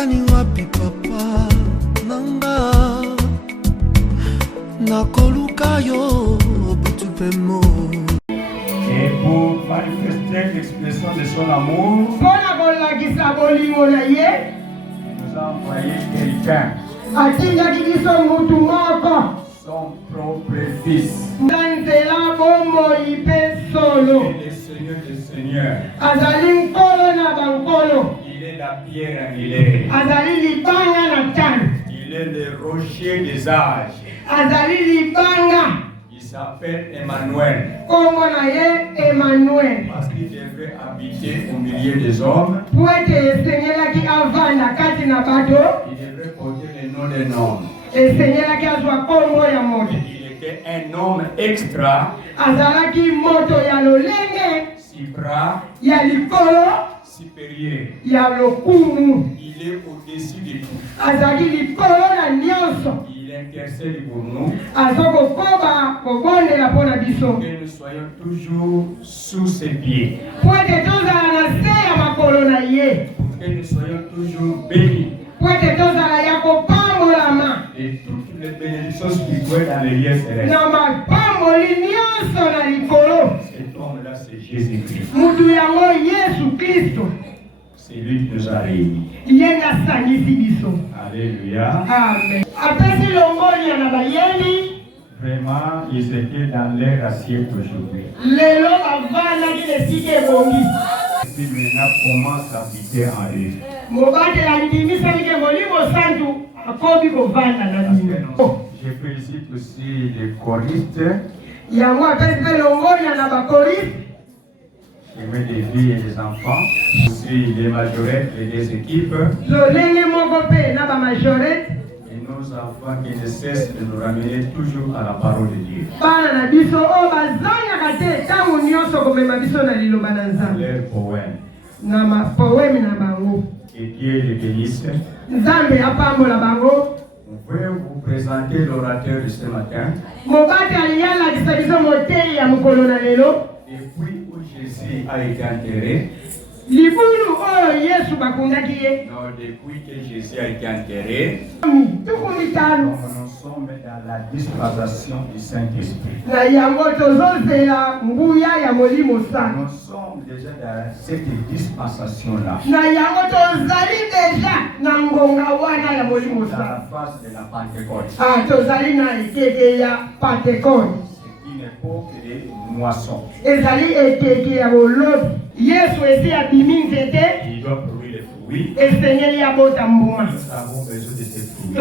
Yokani wapi papa nanga nakoluka yo butupemo. Et pour manifester l'expression de son amour, il nous a envoyé quelqu'un, son propre fils. Il est le Seigneur des Seigneurs. Il est la pierre angulaire. Il est le rocher des âges. Il s'appelle Emmanuel. Parce qu'il devrait habiter au milieu des hommes. Il devrait porter le nom d'un homme. Il était un homme extra. 6 bras supérieur. Il est au-dessus de tout. Il intercède pour nous. Que nous soyons toujours sous ses pieds. Pour que nous soyons toujours bénis. Et toutes les bénédictions spirituelles dans les lieux célestes. Cet homme-là, c'est Jésus-Christ. C'est lui qui nous a réunis. Alléluia. Amen. Vraiment, ils étaient dans leur assiette aujourd'hui. Et puis maintenant, commence à habiter en eux. Je félicite aussi les choristes. Je mets des filles et des enfants. Aussi les majorettes et les équipes. Et nos enfants qui ne cessent de nous ramener toujours à la parole de Dieu. Leur poème. Et Dieu les bénisse. On veut vous présenter l'orateur de ce matin. Depuis où Jésus a été enterré. Non, depuis que Jésus a été enterré, nous sommes dans la dispensation du Saint-Esprit. Nous sommes déjà dans cette dispensation-là. Dans la phase de la Pentecôte. C'est une époque de moisson. Il doit produire les fruits. Nous avons besoin de ces fruits.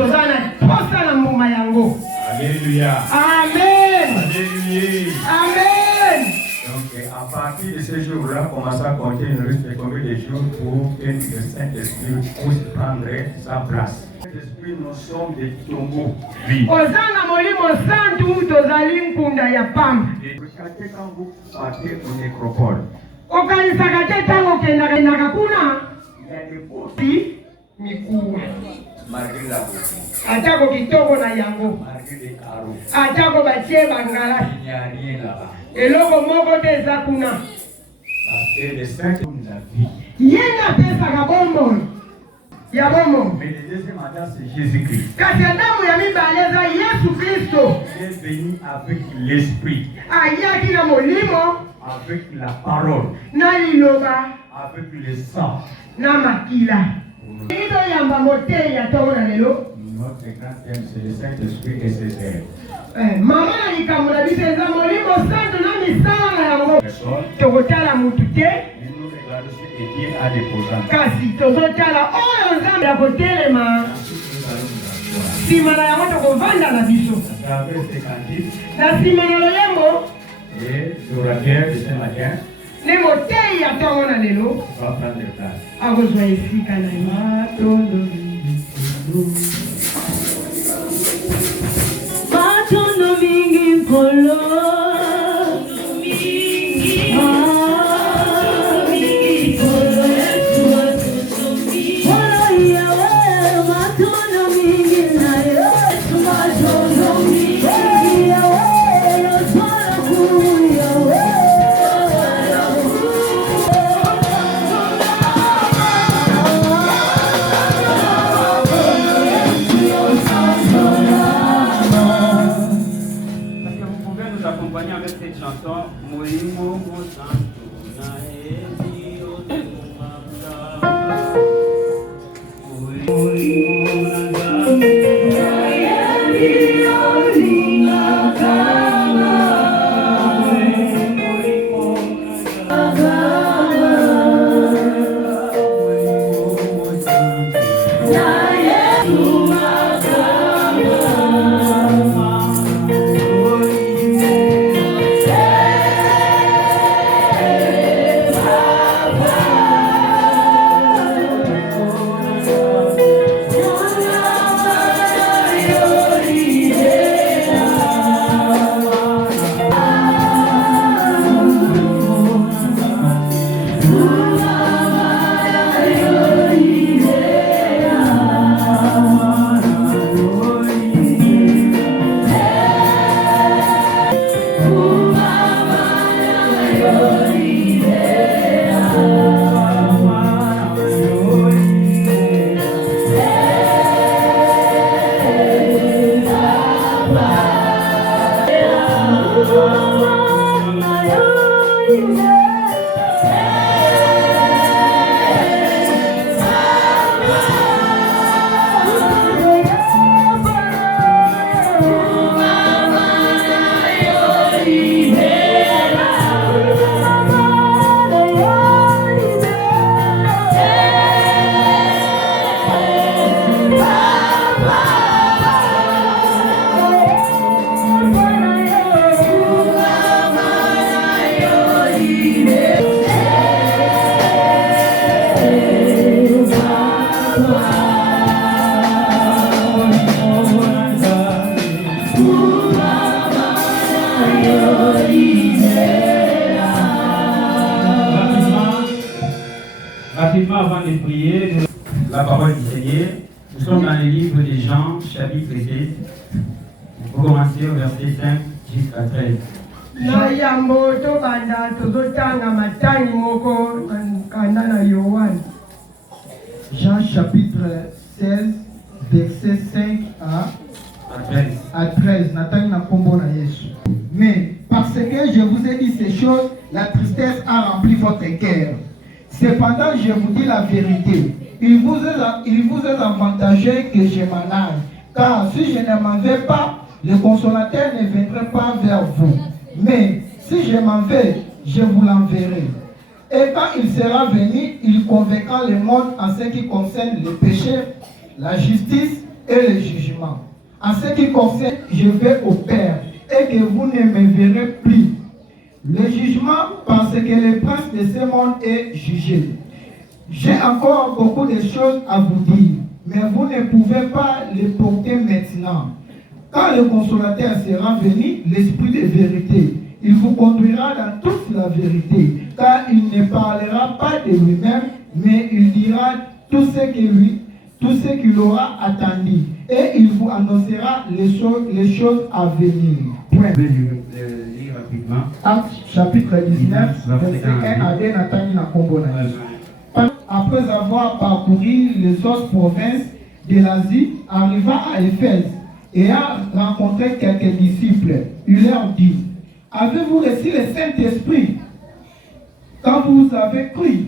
Alléluia. Amen. Alléluia. Amen. Donc, à partir de ce jour-là, commence à compter une liste de combien de jours pour que le Saint-Esprit puisse prendre sa place. Le Saint-Esprit, nous sommes des tombeaux vides. Regardez quand vous partez au nécropole. Il y a des bosses. Malgré la beauté. Malgré les carreaux. Il n'y a rien là-bas. Parce que le Saint-Esprit nous a vie. Mais le deuxième mandat, c'est Jésus-Christ. Il est venu avec l'Esprit. Avec la parole. Avec le sang. Notre grand thème, c'est le Saint-Esprit et ses œuvres. Et nous regardons ce que Dieu a déposé. À travers ces cantiques et l'orateur de ce matin va prendre place. Matondo mingi nkolo Rapidement avant de prier, La parole du Seigneur, nous sommes dans le livre des Jean, chapitre 16. Vous commencez au verset 5 jusqu'à 13. Jean chapitre 16, verset 5 à 13. Mais parce que je vous ai dit ces choses, la tristesse a rempli votre cœur. Cependant, je vous dis la vérité. Il vous est avantageux que je m'en aille. Car si je ne m'en vais pas, le consolateur ne viendrait pas vers vous. Mais si je m'en vais, je vous l'enverrai. Et quand il sera venu, il convaincra le monde en ce qui concerne le péché, la justice et le jugement. En ce qui concerne, je vais au Père et que vous ne me verrez plus. Le jugement, parce que le prince de ce monde est jugé. J'ai encore beaucoup de choses à vous dire, mais vous ne pouvez pas les porter maintenant. Quand le consolateur sera venu, l'esprit de vérité, il vous conduira dans toute la vérité, car il ne parlera pas de lui-même, mais il dira tout ce qu'il aura attendu, et il vous annoncera les choses à venir. Point. Actes chapitre 19, verset 1 à 2. Après avoir parcouru les autres provinces de l'Asie, arriva à Éphèse et a rencontré quelques disciples. Il leur dit: avez-vous reçu le Saint-Esprit quand vous avez cru?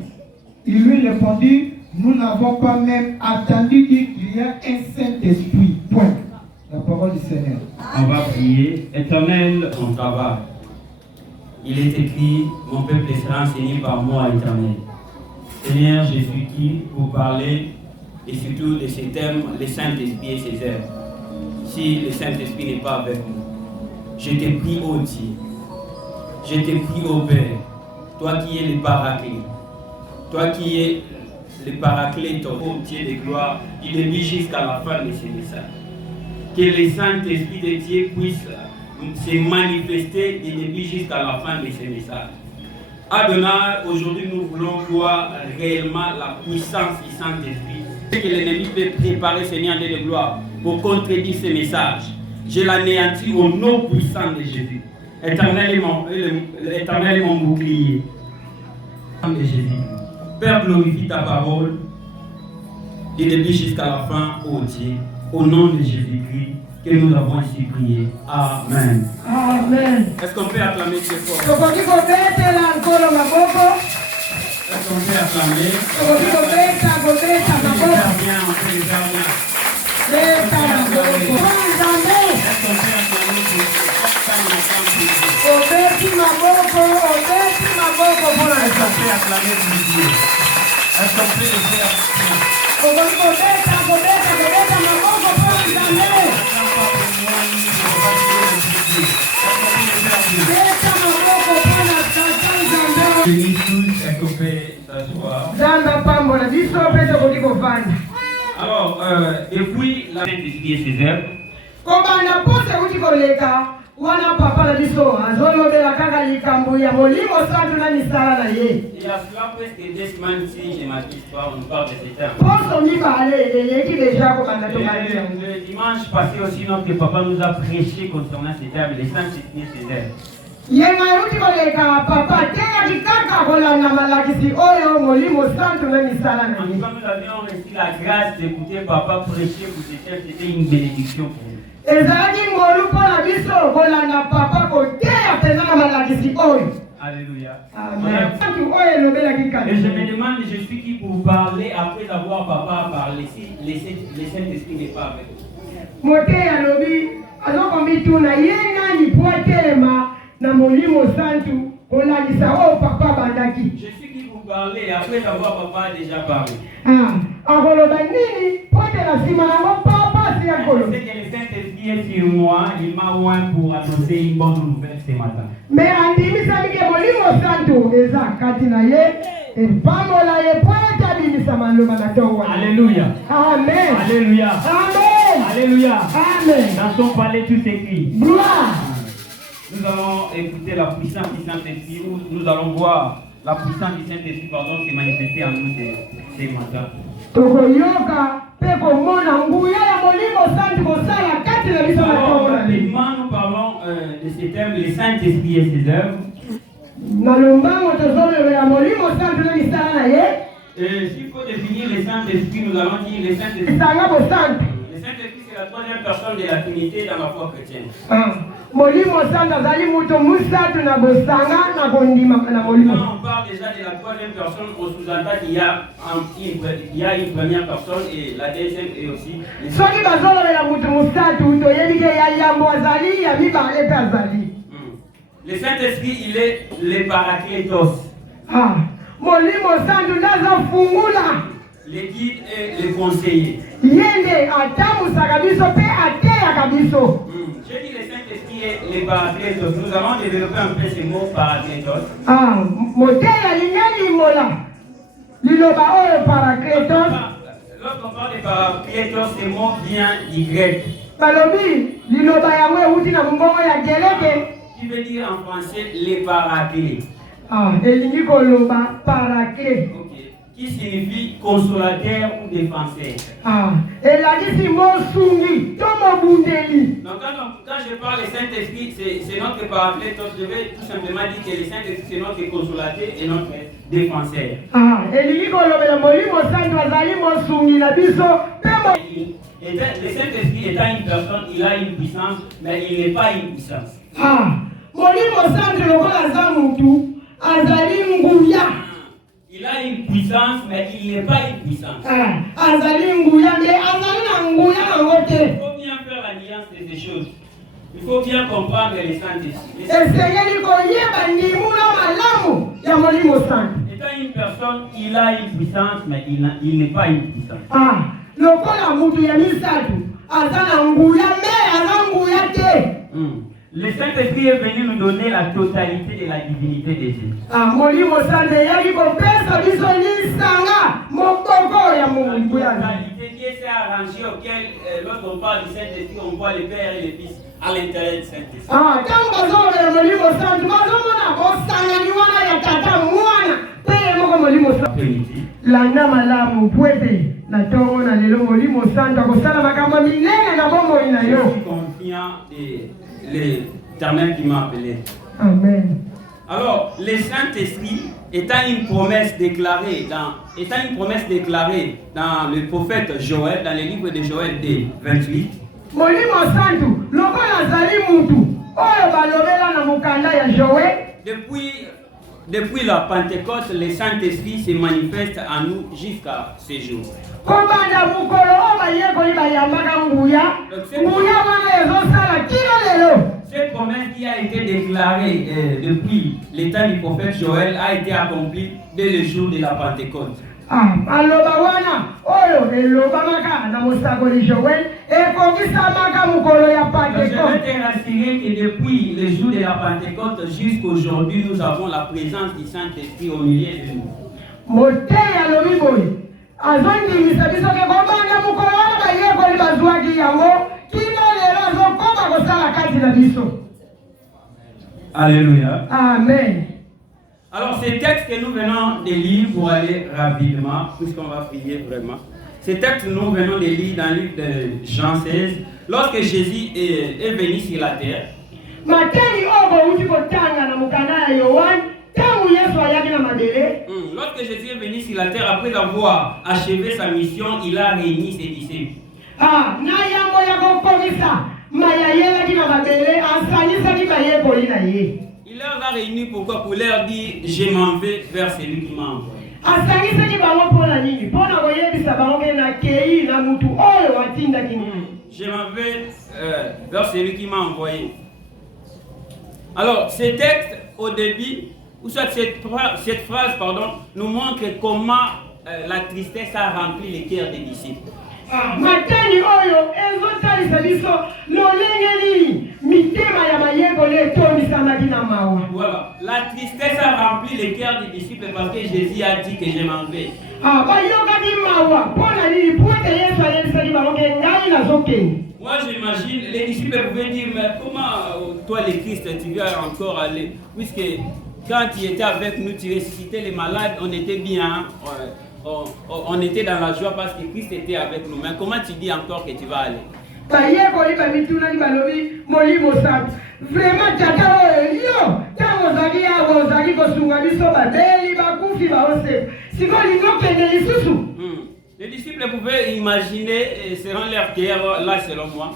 Il lui répondit: nous n'avons pas même attendu qu'il y a un Saint-Esprit. Point. La parole du Seigneur. on va prier. Éternel, Son travail. Il est écrit: mon peuple sera enseigné par moi, Éternel. Seigneur, je suis qui pour parler et surtout de ces thèmes, le Saint-Esprit et ses œuvres. Si le Saint-Esprit n'est pas avec nous, je te prie, ô Dieu, je te prie, ô Père, toi qui es le Paraclet, toi qui es le Paraclet, ô Dieu de gloire, il est mis jusqu'à la fin de ce message. Que le Saint-Esprit de Dieu puisse se manifester du début jusqu'à la fin de ce message. Adonai, aujourd'hui nous voulons voir réellement la puissance du Saint-Esprit. Que l'ennemi peut préparer, Seigneur de gloire, pour contredire ce message. Je l'anéantis au nom puissant de Jésus. Éternel est mon bouclier. De Jésus. Père, glorifie ta parole du début jusqu'à la fin, ô Dieu, au nom de Jésus-Christ, que nous avons ainsi prié. Amen. Amen. Est-ce qu'on peut acclamer ce fort? Tokoki kobetela nkolo maboko. Est-ce qu'on peut acclamer? Tokoki kobeta On peut maboko. faire bien, on peut le faire bien. Beta maboko. Nzambe. Est-ce qu'on peut acclamer pour chaque femme et femme pour Dieu? Obeti maboko. Obeti maboko mpona Est-ce qu'on Nzambe. peut acclamer pour Dieu? Est-ce qu'on peut le faire bien? Tokoki kobeta maboko mpona Nzambe. Beta maboko mpona tata Nzambe. Bénis tous, est-ce qu'on peut s'asseoir? Nzambe apambola biso mpe tokoki kovanda. Alors, depuis la Saint-Esprit et ses œuvres, Kobanda pose euti koleka wana papa na biso azolobela kaka likambo ya molimo santu na misala na ye. il y a cela presque 2 semaines si j'ai ma histoire, on parle de ces termes. Poso mibale eyeki deja kobanda Et tobandi. le dimanche passé aussi, notre papa nous a prêché concernant ces termes, les Saint-Esprit et ses œuvres. Yenga euti koleka papa teyaki kaka kolanda malakisi oyo molimo santu na misala na En tout ye. cas, nous avions reçu la grâce d'écouter papa prêcher pour ces termes, c'était une bénédiction pour nous. Ezalaki ngolu mpona biso kolanda papa koteya mpenza na malakisi oyo. Alléluia. Amen. Santu oyo elobelaki Et je kaka. me demande, je suis qui pour parler après avoir papa parlé si le Saint-Esprit n'est pas avec nous. Moteyi alobi azokomituna ye nani po atelema na molimo santu kolakisa oyo papa bandaki. Je suis qui pour parler après avoir papa déjà parlé. Akoloba nini po tela nsima nango papa si Je akoloba. sais que le Saint-Esprit est sur moi, il m'a oint pour annoncer une bonne nouvelle ce matin. Me andimisami ke molimo santu eza kati na ye epambola ye po ete abimisa maloba na ntongo wana. Alléluia. Amen. Alléluia. Amen. Alléluia. Amen. Dans son palais, tout s'écrit. Gloire. Nous allons écouter la puissance du Saint-Esprit, nous allons voir la puissance du Saint-Esprit se manifester en nous ce matin. Tokoyoka pe komona nguya ya molimo santu kosala kati na biso na ntongo Alors, na lelo. rapidement, nous parlons de ces termes, le Saint-Esprit et ses œuvres. Na lombango tozolobela molimo santu na misala na ye Et s'il faut définir le Saint-Esprit, nous allons dire le Saint-Esprit. esanga bosantu. Le Saint-Esprit, c'est la troisième personne de la Trinité dans la foi chrétienne. Molimo santu azali moto musatu na bosanga na kondima na molimo. Quand on parle déjà de la troisième personne, on sous-entend qu'il y a une première personne et la deuxième est aussi. Soki bazolobela moto musatu toyebi ke ya yambo azali ya mibale mpe azali. Le Saint-Esprit, il est le Paraclétos, Molimo santu naza fungula le guide et le conseiller. yende atamusaka biso mpe ateyaka biso. J'ai dit le Saint-Esprit est le Paraclétos. Nous avons développé un peu ce mot Paraclétos. Moteyi alingi limola liloba oyo parakletos. Lorsqu'on parle de Paraclétos, ce mot vient du grec, Balobi liloba yango euti na mongongo ya geleke. qui veut dire en français les paraclés. Elingi koloba parakle. Ok. Qui signifie consolateur ou défenseur. Elakisi mosungi to mobundeli. Donc quand je parle du Saint-Esprit, c'est notre Paraclétos. Je vais tout simplement dire que le Saint-Esprit c'est notre consolateur et notre défenseur. Elingi kolobela molimo santu azali mosungi na biso mpe Le Saint-Esprit étant une personne, il a une puissance, mais il n'est pas une puissance. molimo santu lokola aza mutu azali nguya. Il a une puissance, mais il n'est pas une puissance. Azali nguya nde azali na nguya nango te. Il faut bien faire la nuance de ces choses. Il faut bien comprendre le Saint-Esprit. Esengeli koyeba ndimu na malamu ya molimo santu. Étant une personne, il a une puissance, mais il n'est pas une puissance. Lokola mutu ya misatu aza na nguya me aza nguya te. Le Saint-Esprit est venu nous donner la totalité de la divinité de Jésus. Molimo santu eyaki kopesa biso lisanga mokoko ya mungu La ya totalité Dieu s'est arrangé auquel, lorsqu'on parle du Saint-Esprit, on voit le Père et le Fils à l'intérieur du Saint-Esprit. ntango bazolobela molimo santu bazomona bosangani wana ya tata mwana mpe ye moko molimo santu. Landa malamu pwete na ntongo na lelo molimo santu akosala makambo minene na bomoi na Je yo. suis confiant de l'Éternel qui m'a appelé. Amen. Alors, le Saint-Esprit étant une promesse déclarée dans le prophète Joël, dans le livre de Joël 2, 28. Molimo santu lokola azali mutu oyo balobela na mokanda ya Joël. Depuis la Pentecôte, le Saint-Esprit se manifeste en nous jusqu'à ce jour. Kobanda mukolo o bayekoli bayambaka nguya wana ezosala kino lelo. Cette promesse qui a été déclarée depuis le temps du prophète Joël a été accomplie dès le jour de la Pentecôte. Aloba wana oyo elobamaka na mosakoli Joël ekokisamaka mukolo ya Pentecôte. Je vais te rassurer que depuis le jour de la Pentecôte jusqu'à aujourd'hui, nous avons la présence du Saint-Esprit au milieu de nous. Moteya lobi boy azondimisa biso ke kobanda mukolo wana bayekoli bazwaki yango kino lelo azokoma kosala kati na biso. Alléluia. Amen. Alors, ces textes que nous venons de lire pour aller rapidement, puisqu'on va prier vraiment. Ces textes nous venons de lire dans le livre de Jean 16, lorsque Jésus est venu sur la terre. Lorsque Jésus est venu sur la terre, après avoir achevé sa mission, il a réuni ses disciples. Il leur a réunis pourquoi? Pour leur dire, je m'en vais vers celui qui m'a envoyé. Je m'en vais vers celui qui m'a envoyé. Alors, ce texte, au début, ou cette phrase, nous montre comment la tristesse a rempli les cœurs des disciples. Voilà, la tristesse a rempli les cœurs des disciples parce que Jésus a dit que je m'en vais. Moi j'imagine, les disciples pouvaient dire, mais comment toi le Christ tu vas encore aller? Puisque quand tu étais avec nous, tu ressuscitais les malades, on était bien. On était dans la joie parce que Christ était avec nous. Mais comment tu dis encore que tu vas aller? Les disciples pouvaient imaginer, selon leur cœur, là selon moi,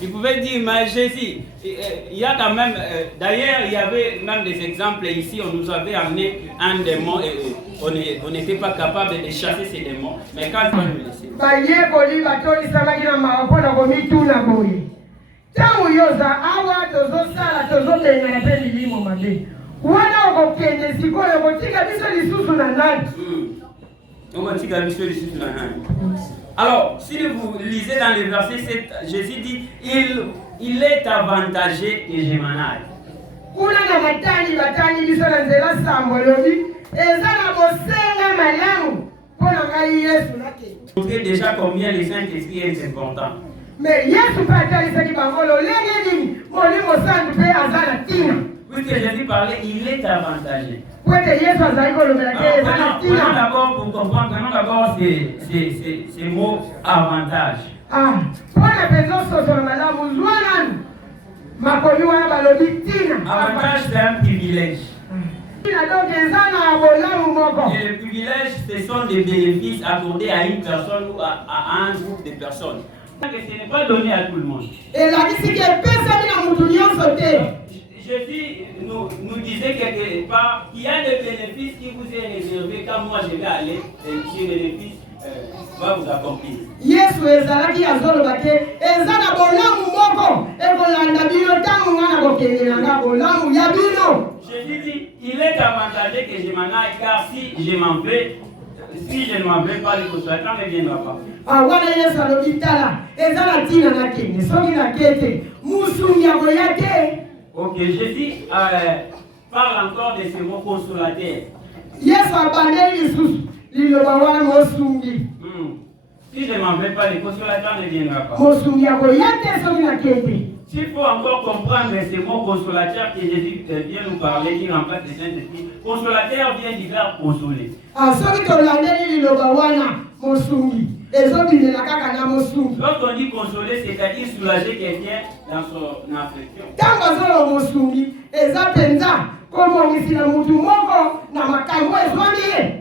ils pouvaient dire, mais Jésus, il y a quand même, d'ailleurs il y avait même des exemples ici, on nous avait amené un démon et on n'était pas capable de chasser ces démons, mais quand on nous laissait. Alors, si vous lisez dans le verset 7, Jésus dit, il est avantagé que je m'en aille. Montrer déjà combien le Saint-Esprit est important. Mais Puisque Jésus parlait, il est avantagé. Alors, prenons d'abord pour comprendre, prenons d'abord ces mots avantage. Avantage, c'est un privilège. Et les privilèges, ce sont des bénéfices accordés à une personne ou à un groupe de personnes. Ce n'est pas donné à tout le monde. Jésus nous disait quelque part qu'il y a des bénéfices qui vous est réservé quand moi je vais aller, ces bénéfices va vous accomplir. Jésus dit, il est avantagé que je m'en aille, car si je m'en vais, si je ne m'en vais pas, le consolateur ne viendra pas. Ok, Jésus parle encore de ce mot consolateur. Si je ne m'en vais pas, le consolateur ne viendra pas. S'il faut encore comprendre ce mot consolateur que Jésus vient nous parler, qui remplace le Saint-Esprit, consolateur vient du verbe consoler. Lorsqu'on dit consoler, c'est-à-dire soulager quelqu'un dans son affliction.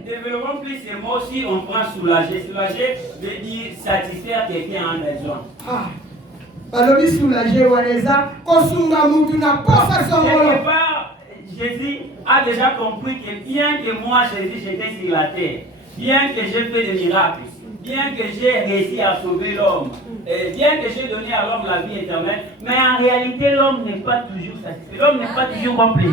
Développons plus ces mots si on prend soulager. Soulager veut dire satisfaire quelqu'un en besoin. balobi soulagé waneza kosunga mutu na posa songolo. Quelque part, Jésus a déjà compris que bien que moi, Jésus, j'étais sur la terre, bien que j'ai fait des miracles, bien que j'ai réussi à sauver l'homme, bien que j'ai donné à l'homme la vie éternelle, mais en réalité, l'homme n'est pas toujours satisfait, l'homme n'est pas toujours complet.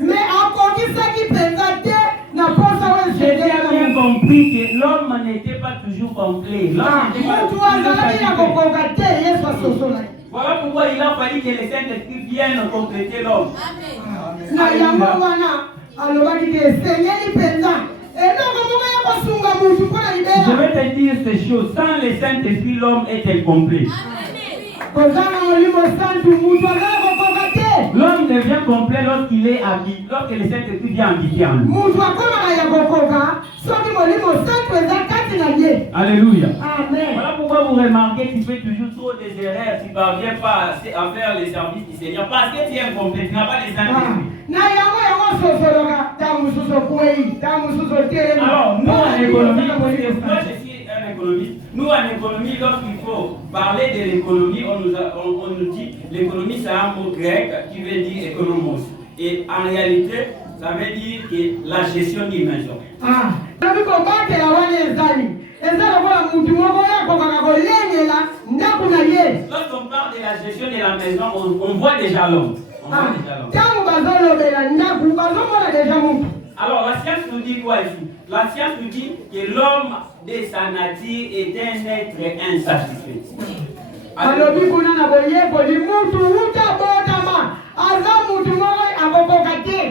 Mais encore ça qui présente n'a pas ça. Jésus a bien compris que l'homme n'était pas toujours complet. L'homme n'était pas toujours satisfait. Voilà pourquoi il a fallu que le Saint-Esprit vienne compléter l'homme. Je vais te dire ces choses. Sans le Saint-Esprit, l'homme est incomplet. L'homme devient complet lorsqu'il est habité, lorsque le Saint-Esprit vient habiter en lui. Alléluia. Amen. Voilà pourquoi vous remarquez qu'il fait toujours trop des erreurs, tu ne parviens pas à faire les services du Seigneur parce que tu es incomplet, tu n'as pas le Saint-Esprit. Alors, nous en économie, moi je suis un économiste, nous en économie, lorsqu'il faut parler de l'économie, on nous dit l'économie c'est un mot grec qui veut dire économos. Et en réalité, ça veut dire que la gestion d'une maison. Lorsqu'on parle de la gestion de la maison, on voit déjà l'homme. Alors la science nous dit quoi ici? La science nous dit que l'homme de sa nature est un être insatisfait.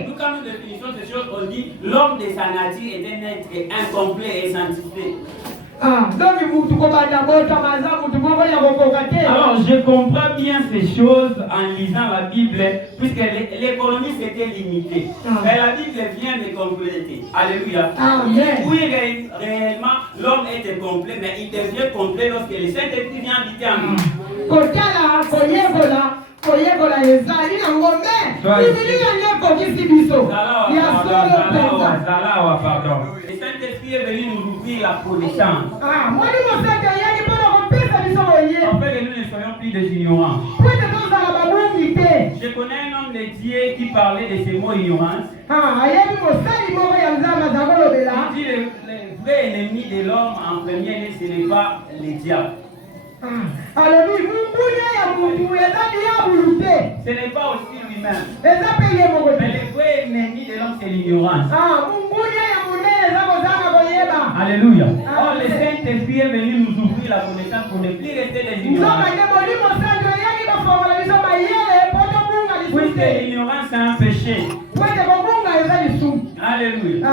Nous, quand nous définissons ces choses, on dit l'homme de sa nature est un être incomplet et insatisfait. Alors, je comprends bien ces choses en lisant la Bible, puisque l'économie c'était limité. Mais la Bible vient de compléter. Alléluia. Amen. Oui, réellement, l'homme était complet, mais il devient complet lorsque le Saint-Esprit vient habiter en lui. Pardon. Le Saint-Esprit est venu nous ouvrir la connaissance. En fait, nous ne soyons plus des ignorants. Je connais un homme de Dieu qui parlait de ces mots ignorance. Il dit le vrai ennemi de l'homme en premier lieu, ce n'est pas le diable. Ce n'est pas aussi lui-même. Mais le vrai ennemi de l'homme, c'est l'ignorance. Alléluia. Or, le Saint-Esprit est venu nous ouvrir la connaissance pour ne plus rester des ignorants. Puisque l'ignorance c'est un péché. Alléluia.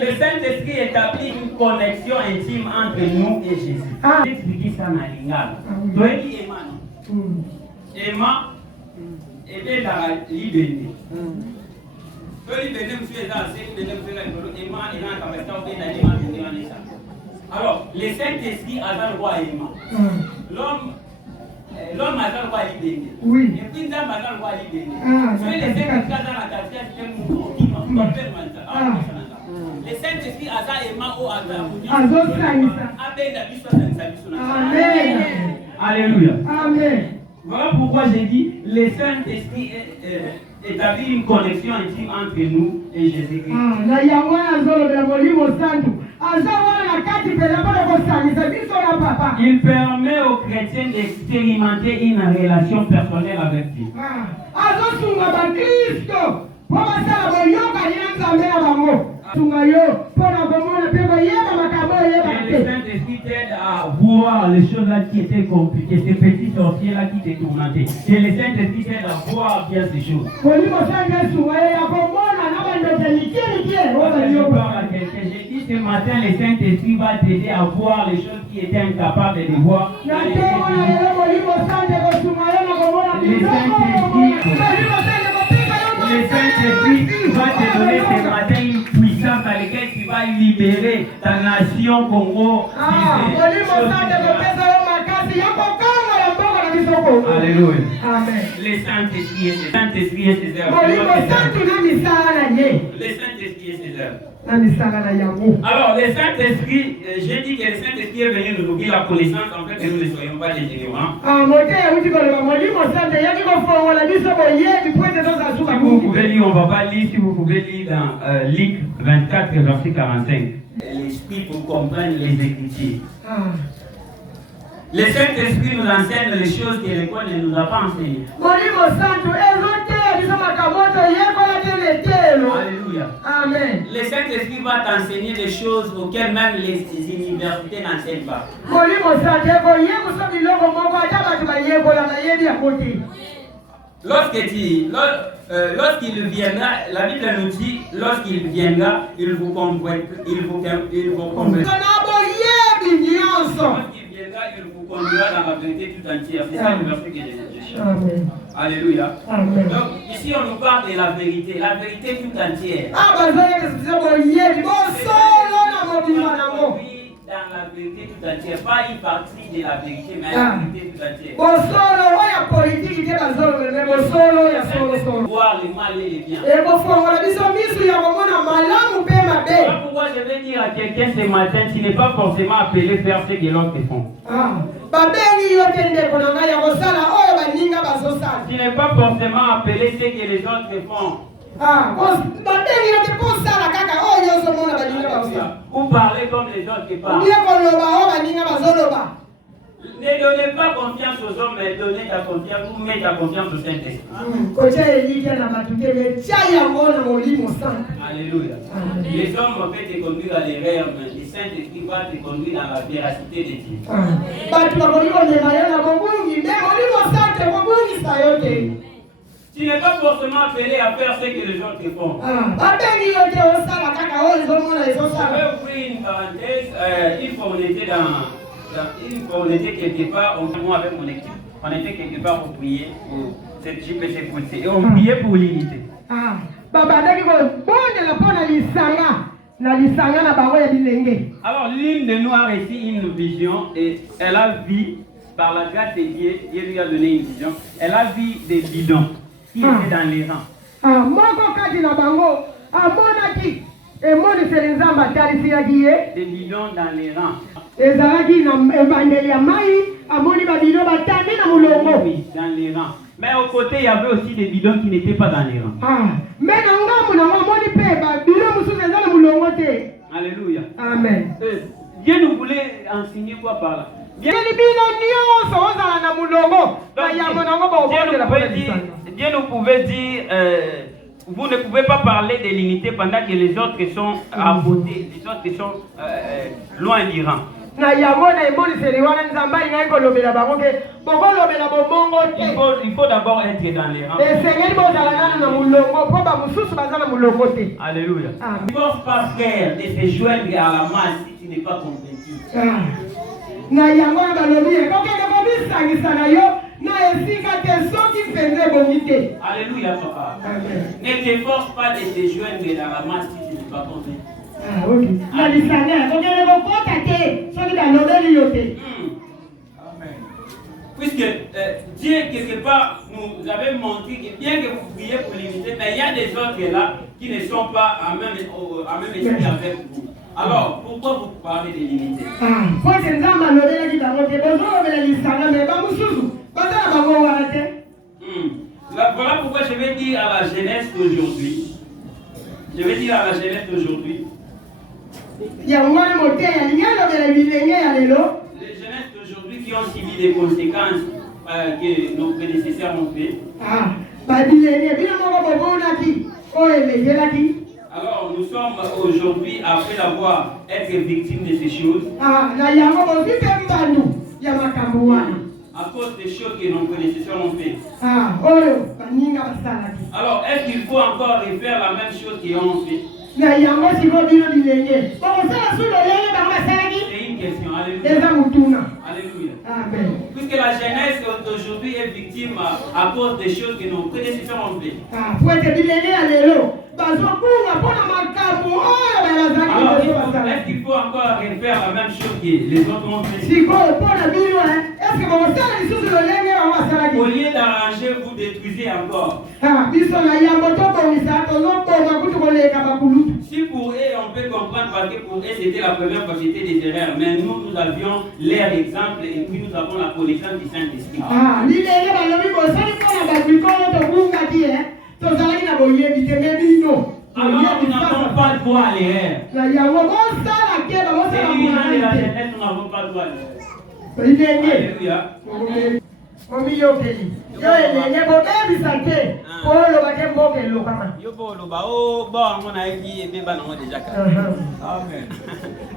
Le Saint-Esprit établit une connexion intime entre nous et Jésus. Je vais expliquer ça dans l'ingala. Tu es qui Emma? Emma est dans la liberté. Alors, le Saint-Esprit a le roi Emma. L'homme a le roi libéré. Oui. Et puis, l'homme a le roi libéré. Tu es le Saint-Esprit dans la quatrième, c'est un mouvement qui m'a le Saint-Esprit a Emma au Amen. Alléluia. Amen. Voilà pourquoi j'ai dit le Saint-Esprit établit une connexion intime entre nous et Jésus-Christ. Il permet aux chrétiens d'expérimenter une relation personnelle avec Dieu. Et le Saint-Esprit t'aide à voir les choses là qui étaient compliquées, ces petits sorciers là qui t'étaient tourmentés. Et le Saint-Esprit t'aide à voir bien ces choses. Je parle à quelqu'un, j'ai dit ce matin, le Saint-Esprit va t'aider à voir les choses qui étaient incapables de voir. Le Saint-Esprit va te donner ce matin une puissance à laquelle tu vas libérer ta nation Congo. Alléluia. Amen. Les Saint-Esprit et ses Saint-Esprit et ses œuvres. Molimo santo na misala na ye. Les Saint-Esprit et ses œuvres. Na misala na yango. Alors, le Saint-Esprit, j'ai dit que le Saint-Esprit est venu nous ouvrir la connaissance, en fait, que nous ne soyons pas des ignorants. Si vous pouvez lire, on ne va pas lire, si vous pouvez lire dans Luc 24, verset 45. L'Esprit pour comprendre les Écritures. Le Saint-Esprit nous enseigne les choses que l'école ne nous a pas enseignées. Alléluia. Amen. Le Saint-Esprit va t'enseigner des choses auxquelles même les universités n'enseignent pas. Lorsqu'il viendra, la Bible nous dit, lorsqu'il viendra, il vous convaincra. Lorsqu'il viendra, il vous conduira dans la vérité tout entière. C'est ça le verset que je cherche. Alléluia. Amen. Donc, ici, on nous parle de la vérité tout entière. Dans la vérité tout entière, pas une partie de la vérité, mais la vérité tout entière. Voir le mal et le bien. Voilà pourquoi je vais dire à quelqu'un ce matin, tu n'es pas forcément appelé à faire ce que l'autre font. Tu n'es pas forcément appelé ce que les autres font. Ou parler comme les autres parlent. Ne donnez pas confiance aux hommes, mais donnez ta confiance, ou mettez ta confiance au Saint-Esprit. Alléluia. Les hommes vont te conduire à l'erreur, mais le Saint-Esprit va te conduire dans la véracité de Dieu. Tu n'es pas forcément appelé à faire ce que les autres font. Je vais ouvrir une parenthèse. Une fois on était quelque part, moi avec mon équipe, on était quelque part pour prier pour cette JPC et on priait pour l'unité. Alors l'une de nous a reçu une vision et elle a vu, par la grâce de Dieu, Dieu lui a donné une vision, elle a vu des bidons qui étaient dans les rangs. Des bidons dans les rangs. Oui, dans les rangs. Mais au côté, il y avait aussi des bidons qui n'étaient pas dans les rangs. Alléluia. Amen. Dieu nous voulait enseigner quoi par là? Dieu nous pouvait dire, vous ne pouvez pas parler de l'unité pendant que les autres sont à côté, les autres sont loin du rang. Il faut d'abord être dans les rangs. Alléluia. Tu ne peux pas faire de se joindre à la masse si tu n'es pas convaincu. Alléluia, papa. Ne t'efforce pas de te joindre dans la masse si tu n'es pas convaincu. Puisque Dieu, quelque part, nous avait montré que bien que vous priez pour l'unité, mais il y a des autres là qui ne sont pas en même esprit avec vous. Alors, pourquoi vous parlez de l'unité? Voilà pourquoi je vais dire à la jeunesse d'aujourd'hui. Les jeunesses d'aujourd'hui qui ont subi des conséquences que nos prédécesseurs ont fait. Alors nous sommes aujourd'hui, après avoir été victimes de ces choses, à cause des choses que nos prédécesseurs ont fait. Alors est-ce qu'il faut encore refaire la même chose qu'ils ont fait? C'est une question. Alléluia. Alléluia. Amen. Puisque la jeunesse d'aujourd'hui est victime à cause des choses que nos prédécesseurs ont fait. Alors, est-ce qu'il faut encore refaire la même chose que les autres ont fait? Au lieu d'arranger, vous détruisez encore. Si pour eux, on peut comprendre parce que pour eux, c'était la première fois que c'était des erreurs. Mais nous avions leur exemple et puis nous avons la connaissance du Saint-Esprit. Alors nous n'avons pas droit à l'erreur. Les dirigeants de la jeunesse, nous n'avons pas droit à l'erreur.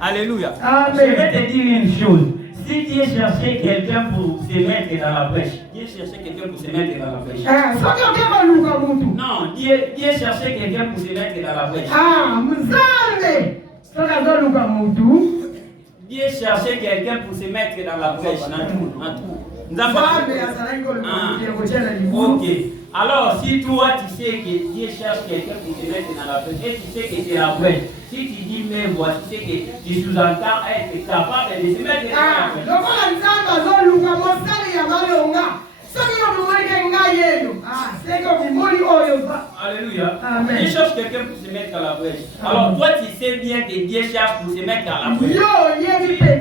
Alléluia. Alléluia. Je vais te dire une chose. Si Dieu cherchait quelqu'un pour se mettre dans la brèche, Dieu cherchait quelqu'un pour se mettre dans la brèche. Non, Dieu cherchait quelqu'un pour se mettre dans la brèche. Dieu cherchait quelqu'un pour se mettre dans la brèche. Ok. Alors, si toi tu sais que Dieu cherche quelqu'un pour te mettre dans la brèche, et tu sais que c'est la brèche, si tu dis mais voici, tu sais que tu sous-entends être capable de se mettre dans la Alléluia. Dieu cherche quelqu'un pour se mettre dans la brèche. Alors, toi tu sais bien que Dieu cherche pour se mettre dans la brèche.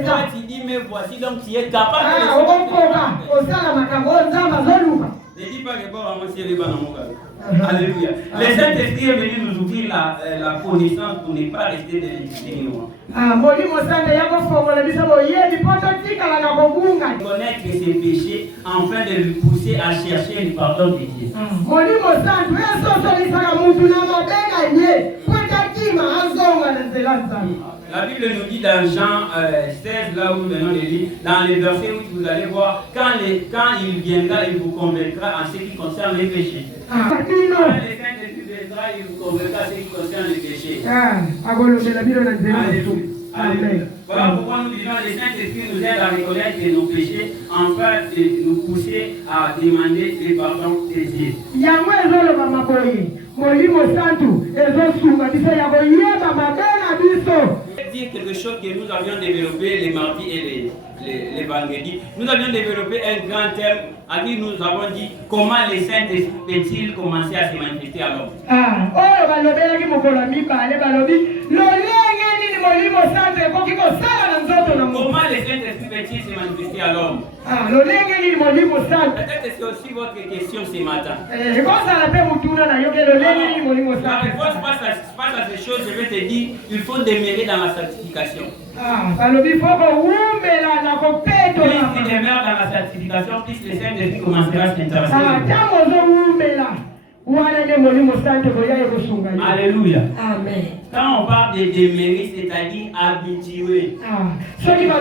Toi tu dis mais voici, donc tu es capable de se mettre dans la brèche. Ne dis pas que bon, Alléluia. Le Saint-Esprit est venu nous ouvrir la connaissance pour ne pas rester dans l'indignement. Connaître ses péchés afin de lui pousser à chercher le pardon de Dieu. La Bible nous dit dans Jean 16, là où nous venons de lire, dans les versets où vous allez voir, quand il viendra, il vous convaincra en ce qui concerne les péchés. Quand le Saint-Esprit viendra, il vous convaincra en ce qui concerne les péchés. Alléluia. Voilà pourquoi nous disons que le Saint-Esprit nous aide à reconnaître nos péchés, afin de nous pousser à demander le pardon de Dieu. Dire quelque chose que nous avions développé les mardis et les vendredis. Nous avions développé un grand thème à qui nous avons dit comment le Saint-Esprit peut-il commencer à se manifester à l'homme. Comment le Saint-Esprit peut-il se manifester à l'homme? Peut-être que c'est aussi votre question ce matin. La réponse face à ces choses, je vais te dire, il faut demeurer dans la sanctification. Plus tu demeures dans la sanctification, plus le Saint-Esprit commencera à s'intéresser. Alléluia. Amen. Quand on parle de demeurer, c'est-à-dire habituer. Ce n'est pas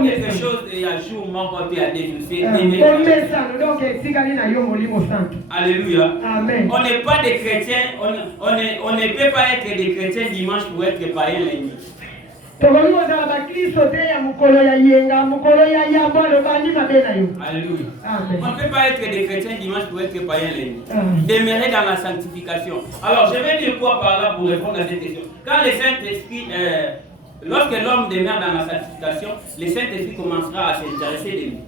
quelque chose à jour, mon côté à déjouer. Alléluia. Amen. On n'est pas des chrétiens, on ne peut pas être des chrétiens dimanche pour être païen lundi. Alléluia. On ne peut pas être des chrétiens dimanche pour être païen lundi. Demeurer dans la sanctification. Alors, je vais dire quoi par là pour répondre à cette question. Quand le Saint-Esprit, lorsque l'homme demeure dans la sanctification, le Saint-Esprit commencera à s'intéresser de lui.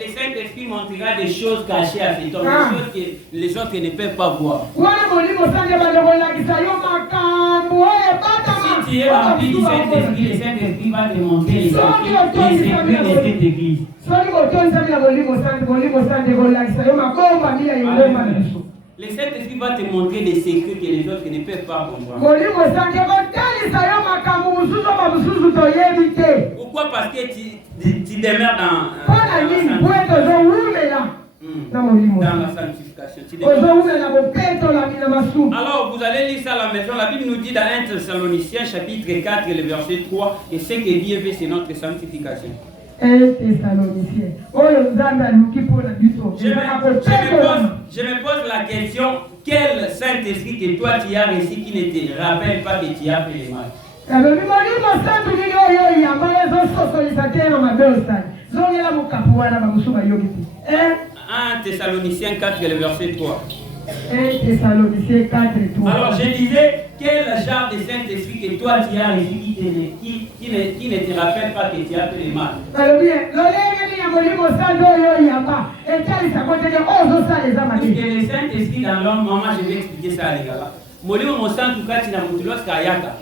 Le Saint-Esprit montrera des choses cachées à cet homme, des choses que les autres ne peuvent pas voir. Si tu es rempli du Saint-Esprit, le Saint-Esprit va te montrer les secrets de cette église. Le Saint-Esprit va te montrer des secrets que les autres ne peuvent pas comprendre. Pourquoi? Parce que tu demeures dans la sanctification. Alors, vous allez lire ça à la maison. La Bible nous dit dans 1 Thessaloniciens chapitre 4, le verset 3, et ce que Dieu veut, c'est notre sanctification. Je me pose la question, quel Saint-Esprit que toi tu as reçu qui ne te rappelle pas que tu as fait le mal? 1 Thessaloniciens 4, le verset 3. 1 Thessaloniciens 4 et 3. Alors je disais, quel genre de Saint-Esprit que toi tu as reçu qui ne te rappelle pas que tu as fait le mal? Alors bien, l'olé ya molimo santo yo yamba. Et quel ça côté de ozo ça les Parce amaki. que le Saint-Esprit dans l'homme, maman, je vais expliquer ça les gars. Molimo mosantu kati na mutu lorsqu'ayaka.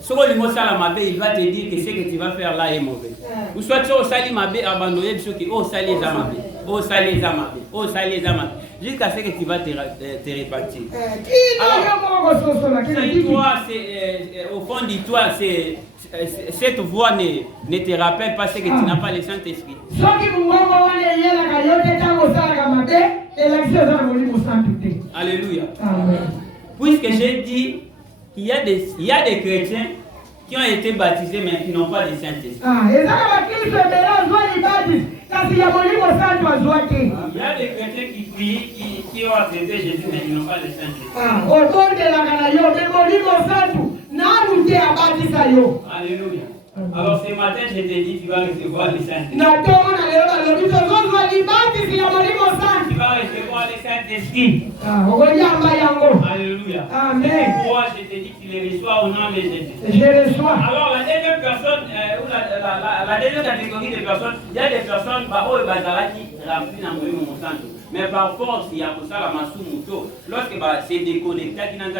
Soko lingo sala mabe, il va te dire que ce que tu vas faire là est mauvais. Ou soit tu sali mabe abandonné parce que oh sali les amabe, oh sali les amabe, oh sali les amabe. Jusqu'à ce que tu vas te répartir. Si toi, au fond de toi, cette voix ne te rappelle pas ce que tu n'as pas le Saint-Esprit. Alléluia. Puisque j'ai dit qu'il y a des chrétiens qui ont été baptisés mais qui n'ont pas de Saint-Esprit. Il y a des chrétiens qui prient, qui ont accepté Jésus mais qui n'ont pas de Saint-Esprit. Alléluia. Alors ce matin, je t'ai dit, tu vas recevoir le Saint-Esprit. Tu vas recevoir le Saint-Esprit. Alléluia. Amen. Pourquoi je t'ai dit que tu les reçois au nom de Jésus? Je reçois. Alors la deuxième personne, la deuxième catégorie de personnes, il y a des personnes qui remplissent dans le Santo. Mais par force, il y a pour ça la massou. Lorsque c'est déconnecté, qui n'ont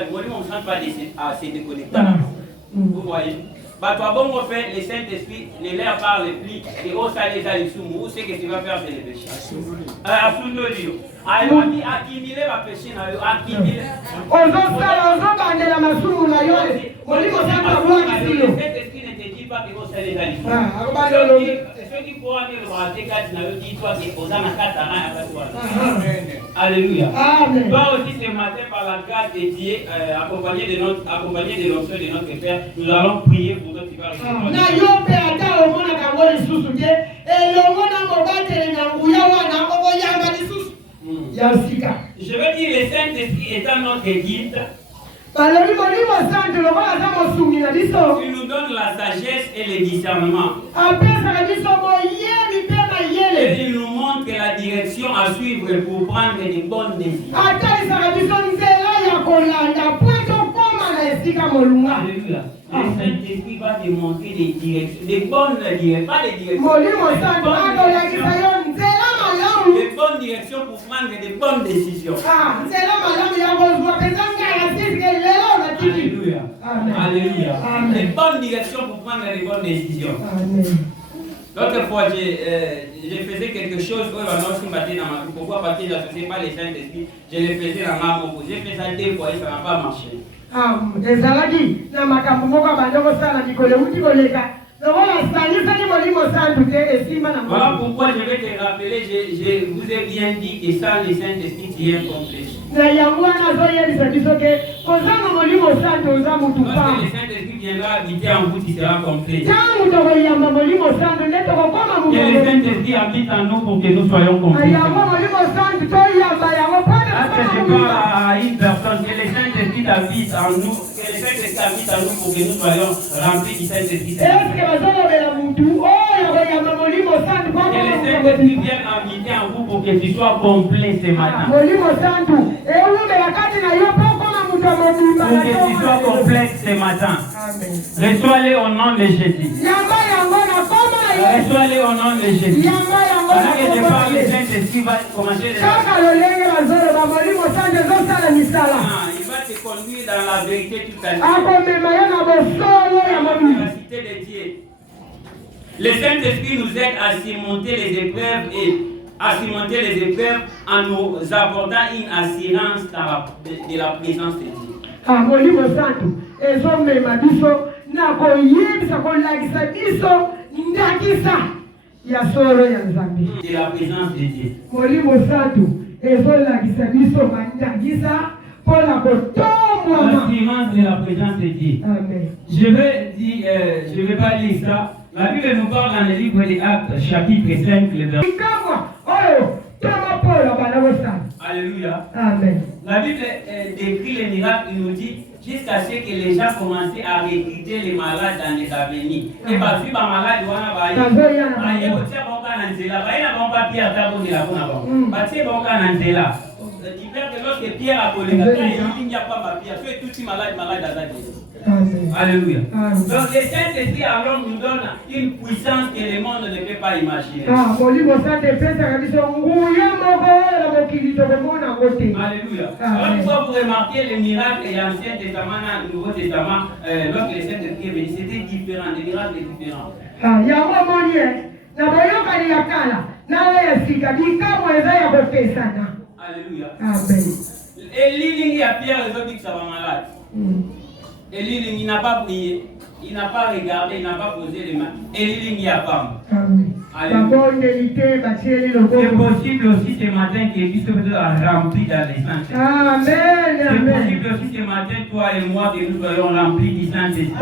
pas à se déconnecter. Vous voyez? Toi, bon, on fait le Saint-Esprit, ne leur parle plus, et au salé, où c'est que tu vas faire, c'est le péché. Alors, on dit accumuler le péché, accumuler. Le Saint-Esprit ne te dit pas que vous allez aller. Ceux qui pourront dire le raté, quand tu n'as dit toi, c'est posant à 4 ans. Alléluia. Toi aussi, ce matin, par la grâce de Dieu, accompagné de l'onction de notre Père, nous allons prier pour toi qui va recevoir. Je veux dire, le Saint-Esprit étant notre guide, il nous donne la sagesse et le discernement. Et il nous montre la direction à suivre pour prendre de bonnes décisions. Alléluia. Le Saint-Esprit va te montrer des directions, des bonnes directions, pas des directions. Des bonnes directions pour prendre de bonnes décisions. Alléluia. Alléluia. Des bonnes directions pour prendre de bonnes décisions. L'autre fois, je faisais quelque chose pourquoi? Parce que je n'associais pas les Saint-Esprit. Je le faisais dans ma mot. J'ai fait ça 2 fois et ça n'a pas marché. Voilà pourquoi je vais te rappeler, je vous ai bien dit que sans le Saint-Esprit, tu es incomplet. Lorsque le Saint-Esprit viendra habiter en vous, tu seras complet. Que le Saint-Esprit habite en nous pour que nous soyons complets. Est-ce que je parle à une personne, que le Saint-Esprit habite en nous, que le Saint-Esprit habite en nous pour que nous soyons remplis du Saint-Esprit. Que le Saint-Esprit vienne habiter en vous pour que tu sois complet ce matin. Pour que tu sois complet ce matin. Reçois-les au nom de Jésus. Reçois-les au nom de Jésus. Pendant que je parle, le Saint-Esprit va commencer il va te conduire dans la vérité tout à l'heure. La cité de Dieu. Le Saint-Esprit nous aide à surmonter les épreuves en nous apportant une assurance de la présence de Dieu. De la présence de Dieu. L'assurance de la présence de Dieu. Je vais pas lire ça. La Bible nous parle dans le livre des Actes, chapitre 5, le verset. Alléluia. Amen. La Bible décrit les miracles, il nous dit jusqu'à ce que les gens commençaient à recruter les malades dans les avenirs. Et parce que les malades, lorsque Pierre a collé, il n'y a pas ma Pierre. Tu es tout malade à ta vie. Alléluia. Donc le Saint-Esprit alors nous donne une puissance que le monde ne peut pas imaginer. Alléluia. Alors pourquoi vous remarquez les miracles et l'Ancien Testament, le Nouveau Testament, lorsque le Saint-Esprit est venu, c'était différent, des miracles différents. Alléluia. Et l'île à Pierre, les autres disent que ça va malade. Et l'île, il n'a pas prié, il n'a pas regardé, il n'a pas posé les mains. Et l'île, il n'y a pas. C'est possible aussi ce matin que Christ a rempli dans les Saints-Esprits. C'est possible aussi ce matin, toi et moi, que nous soyons remplis du Saint-Esprit.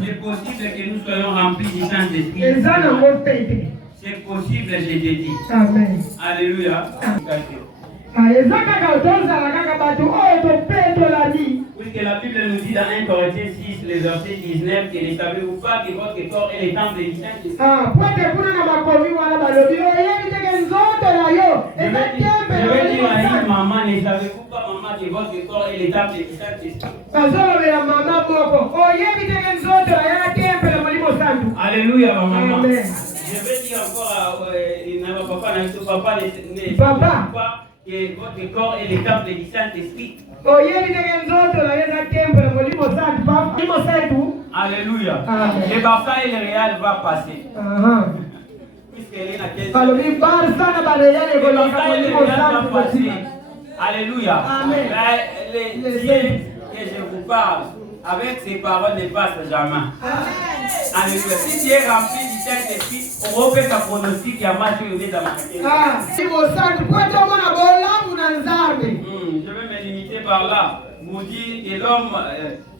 C'est possible que nous soyons remplis du Saint-Esprit. C'est possible, je te dis. Amen. Alléluia. Puisque la Bible nous dit dans 1 Corinthiens 6, le verset 19, que ne savez-vous pas que votre corps est le temple du Saint-Esprit? Je vais dire à une maman, ne savez-vous pas, maman, que votre corps est le temple du Saint-Esprit? Alléluia, maman. Je vais dire encore à papa que votre corps est le temple du Saint-Esprit. Alléluia. Et Barça et le Real va passer. Puisqu'elle est dans le Barça et le Real va passer. Alléluia. Les dieux que je vous parle, avec ces paroles ne passent jamais. Alléluia. Si tu es rempli du Saint-Esprit, on va faire ta pronostic et à moi je vais dans ma tête. Je vais me limiter par là. Vous dites que l'homme,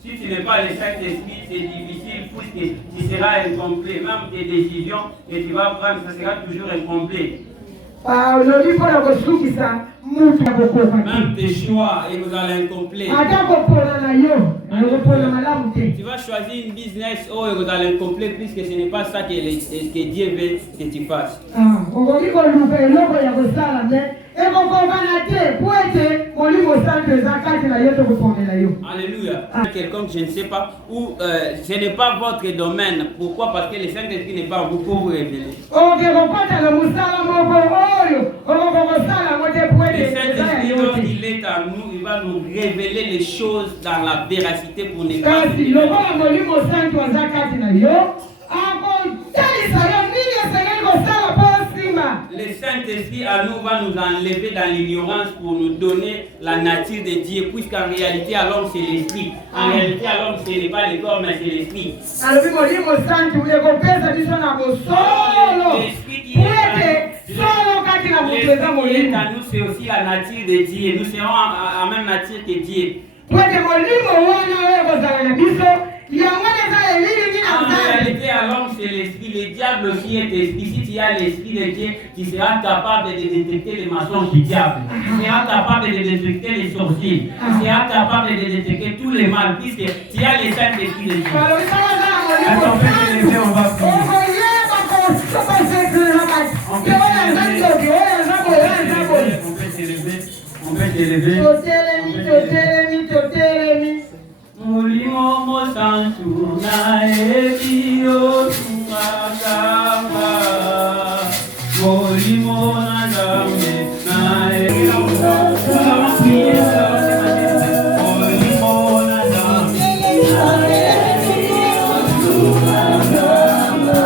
si tu n'es pas le Saint-Esprit, c'est difficile puisque tu seras incomplet. Même tes décisions que tu vas prendre, ça sera toujours incomplet. Même tes choix, ils vous allez incomplet. Tu vas choisir une business où vous allez incomplet puisque ce n'est pas ça que Dieu veut que tu fasses. Alléluia. Quelqu'un que je ne sais pas, ou ce n'est pas votre domaine. Pourquoi? Parce que le Saint-Esprit n'est pas en vous pour vous révéler. Le Saint-Esprit, lorsqu'il est en nous, il va nous révéler les choses dans la véracité pour ne pas. Le Saint-Esprit à nous va nous enlever dans l'ignorance pour nous donner la nature de Dieu, puisqu'en réalité à l'homme c'est l'esprit. En réalité à l'homme ce n'est pas le corps mais c'est l'esprit. L'esprit qui est en nous c'est aussi la nature de Dieu. Nous serons en même nature que Dieu. En réalité, à l'homme, c'est l'esprit. Le diable aussi est esprit. Si tu as l'esprit de Dieu, tu seras capable de détecter les mensonges du diable. Tu seras capable de détecter les sorciers. Tu seras capable de détecter tous les mal, puisque tu as les Saint-Esprit de Dieu. Attends, on peut se lever, on va prier. On peut se lever. Mulimo mosantu na ebio tumakamba Mulimo na dame na ebio Mulimo na dame na ebio tumakamba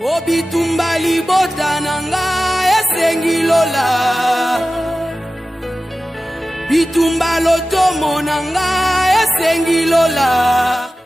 Obitumba libota nanga esengi lola bitumba lotomo nanga esengi lola